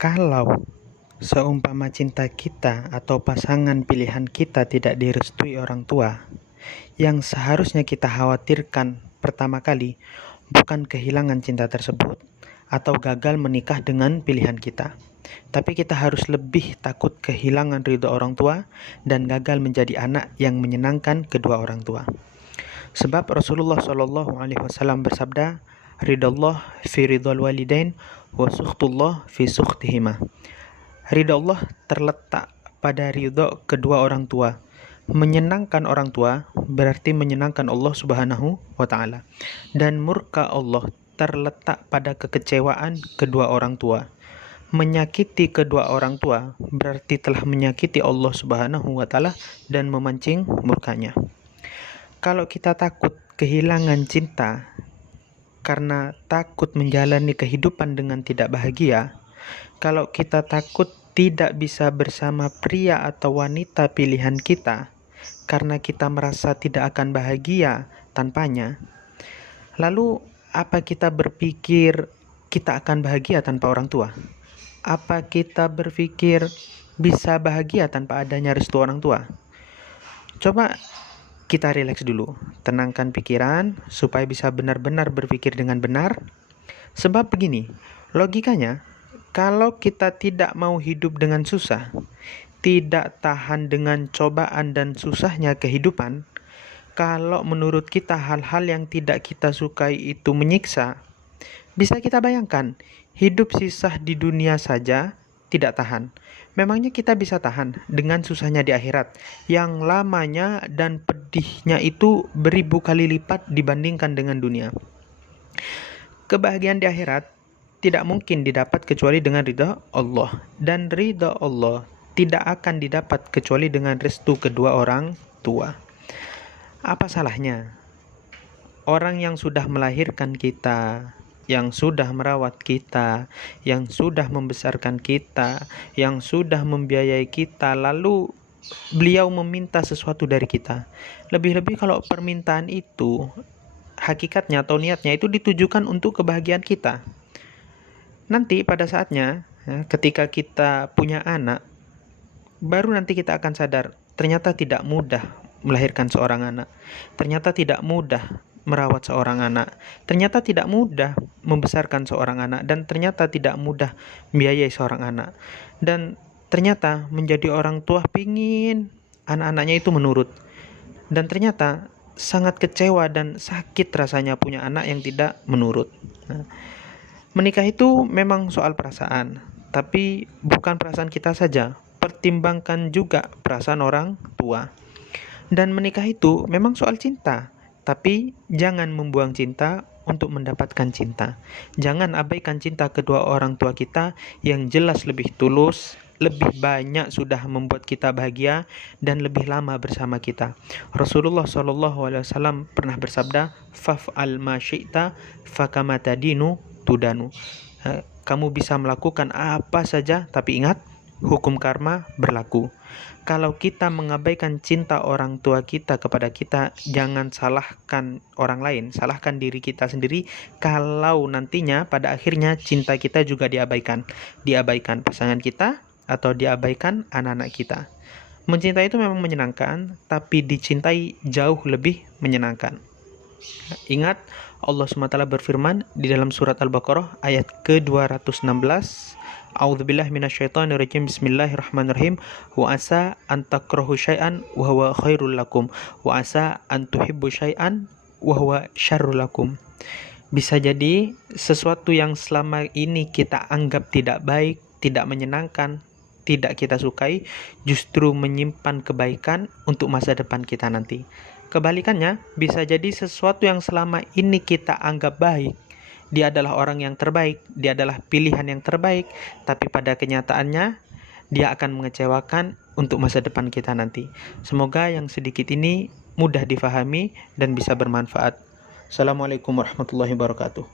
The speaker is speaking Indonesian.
Kalau seumpama cinta kita atau pasangan pilihan kita tidak direstui orang tua, yang seharusnya kita khawatirkan pertama kali bukan kehilangan cinta tersebut atau gagal menikah dengan pilihan kita, tapi kita harus lebih takut kehilangan ridho orang tua dan gagal menjadi anak yang menyenangkan kedua orang tua. Sebab Rasulullah SAW bersabda, ridallah fi ridhal walidain wa sukhtullah fi sukhtihima. Ridha Allah terletak pada ridho kedua orang tua. Menyenangkan orang tua berarti menyenangkan Allah Subhanahu wa Ta'ala. Dan murka Allah terletak pada kekecewaan kedua orang tua. Menyakiti kedua orang tua berarti telah menyakiti Allah Subhanahu wa Ta'ala dan memancing murkanya. Kalau kita takut kehilangan cinta karena takut menjalani kehidupan dengan tidak bahagia, kalau kita takut tidak bisa bersama pria atau wanita pilihan kita karena kita merasa tidak akan bahagia tanpanya, lalu apa kita berpikir kita akan bahagia tanpa orang tua? Apa kita berpikir bisa bahagia tanpa adanya restu orang tua? Coba kita rileks dulu, tenangkan pikiran supaya bisa benar-benar berpikir dengan benar. Sebab begini, logikanya, kalau kita tidak mau hidup dengan susah, tidak tahan dengan cobaan dan susahnya kehidupan, kalau menurut kita hal-hal yang tidak kita sukai itu menyiksa, bisa kita bayangkan, hidup sisa di dunia saja tidak tahan. Memangnya kita bisa tahan dengan susahnya di akhirat, yang lamanya dan pedihnya itu beribu kali lipat dibandingkan dengan dunia. Kebahagiaan di akhirat tidak mungkin didapat kecuali dengan ridha Allah, dan ridha Allah tidak akan didapat kecuali dengan restu kedua orang tua. Apa salahnya orang yang sudah melahirkan kita, yang sudah merawat kita, yang sudah membesarkan kita, yang sudah membiayai kita, lalu beliau meminta sesuatu dari kita. Lebih-lebih kalau permintaan itu hakikatnya atau niatnya itu ditujukan untuk kebahagiaan kita. Nanti pada saatnya, ketika kita punya anak, baru nanti kita akan sadar, ternyata tidak mudah melahirkan seorang anak. Ternyata tidak mudah merawat seorang anak. Ternyata tidak mudah membesarkan seorang anak. Dan ternyata tidak mudah membiayai seorang anak. Dan ternyata menjadi orang tua pingin anak-anaknya itu menurut. Dan ternyata sangat kecewa dan sakit rasanya punya anak yang tidak menurut. Menikah itu memang soal perasaan, tapi bukan perasaan kita saja. Pertimbangkan juga perasaan orang tua. Dan menikah itu memang soal cinta, tapi jangan membuang cinta untuk mendapatkan cinta. Jangan abaikan cinta kedua orang tua kita yang jelas lebih tulus, lebih banyak sudah membuat kita bahagia dan lebih lama bersama kita. Rasulullah SAW pernah bersabda, "Faf'al ma syi'ta fakama tadinu tudanu." Kamu bisa melakukan apa saja, tapi ingat, hukum karma berlaku. Kalau kita mengabaikan cinta orang tua kita kepada kita, jangan salahkan orang lain, salahkan diri kita sendiri kalau nantinya pada akhirnya cinta kita juga diabaikan. Diabaikan pasangan kita atau diabaikan anak-anak kita. Mencintai itu memang menyenangkan, tapi dicintai jauh lebih menyenangkan. Ingat, Allah SWT berfirman di dalam surat Al-Baqarah ayat ke-216, A'udzubillahi minasyaitonirrajim, Bismillahirrahmanirrahim, wa asa an takrahu syai'an wa huwa khairul lakum wa asa an tuhibbu syai'an wa huwa syarrul lakum. Bisa jadi sesuatu yang selama ini kita anggap tidak baik, tidak menyenangkan, tidak kita sukai, justru menyimpan kebaikan untuk masa depan kita nanti. Kebalikannya, bisa jadi sesuatu yang selama ini kita anggap baik, dia adalah orang yang terbaik, dia adalah pilihan yang terbaik, tapi pada kenyataannya dia akan mengecewakan untuk masa depan kita nanti. Semoga yang sedikit ini mudah difahami dan bisa bermanfaat. Assalamualaikum warahmatullahi wabarakatuh.